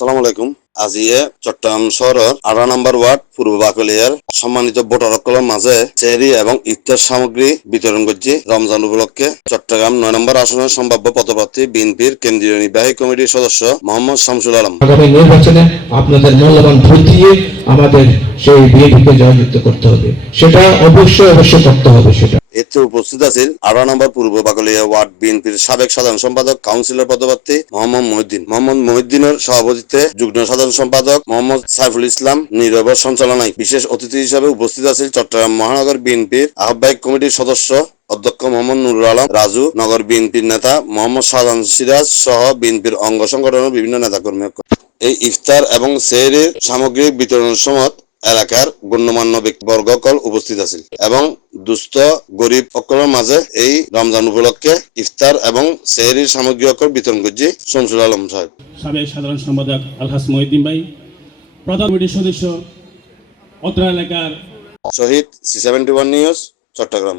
আসসালামু আলাইকুম। আজিয়ে চট্টগ্রাম শহরের নম্বর ওয়ার্ড, পূর্ব বাকলিয়ার সম্মানিত মাঝে চেরি এবং সামগ্রী বিতরণ রমজান উপলক্ষে। চট্টগ্রাম নয় নম্বর আসনের সম্ভাব্য পদপ্রার্থী বিএনপির কেন্দ্রীয় নির্বাহী কমিটির সদস্য মোহাম্মদ শামসুল আলম। আগামী নির্বাচনে আপনাদের মূল্যবান ভোট দিয়ে আমাদের সেই বিএনপিকে জয়যুক্ত করতে হবে। সেটা অবশ্যই অবশ্যই করতে হবে, সেটা। এতে উপস্থিত আছেন আড়া নম্বর পূর্ব বাকলিয়া ওয়ার্ড বিএনপির সাবেক সাধারণ সম্পাদক, কাউন্সিলর পদপ্রার্থী মোহাম্মদ মহিউদ্দিন। মোহাম্মদ মহিউদ্দিনের সভাপতিত্বে যুগ্ম সাধারণ সম্পাদক মোহাম্মদ সাইফুল ইসলাম নীরবের সঞ্চালনায় বিশেষ অতিথি হিসেবে উপস্থিত আছেন চট্টগ্রাম মহানগর বিএনপির আহ্বায়ক কমিটির সদস্য অধ্যক্ষ মোহাম্মদ নুরুল আলম, রাজু নগর বিএনপির নেতা মোহাম্মদ শাহজাহান সিরাজ সহ বিএনপির অঙ্গ সংগঠনের বিভিন্ন নেতাকর্মী। এই ইফতার এবং সেহরির সামগ্রী বিতরণের সময় এলাকার গণ্যমান্য ব্যক্তিবর্গকল উপস্থিত আছিল এবং দুস্থ গরিব সকলের মাঝে এই রমজান উপলক্ষে ইফতার এবং সেহরির সামগ্রী অকল বিতরণ করছি শমসুল আলম সাহেব সাবেক সাধারণ সম্পাদক আলহাস ভাই প্রধান কমিটির সদস্য অত্র এলাকার Shahid C seventy one news Chattogram.